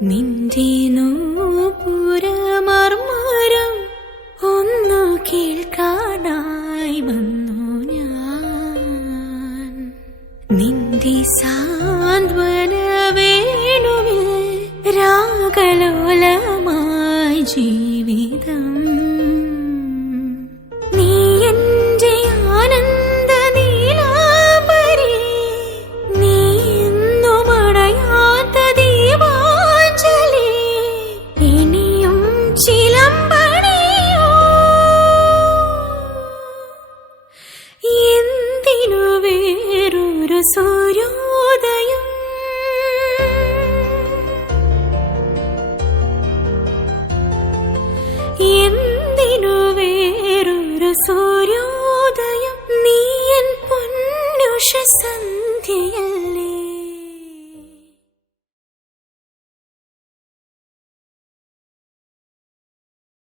നിന്റെ നൂപുരമർമരം ഒന്നു കേൾക്കാനായി വന്നു ഞാൻ. നിന്റെ സാന്ത്വന വേണുവിൽ രാഗലോലമായി ജീവിതം. നീ എന്റെ ആനന്ദ നീലാംബരി, നീ എന്നും അണയാത്ത ദീപാഞ്ജലി. ഇനിയും ചിലമ്പണിയോ എന്തിനു വേറൊരു സൂര്യോദയം? എന്തിനു വേറൊരു സൂര്യോദയം? നീ എൻ പൊന്നുഷ സന്ധ്യയിൽ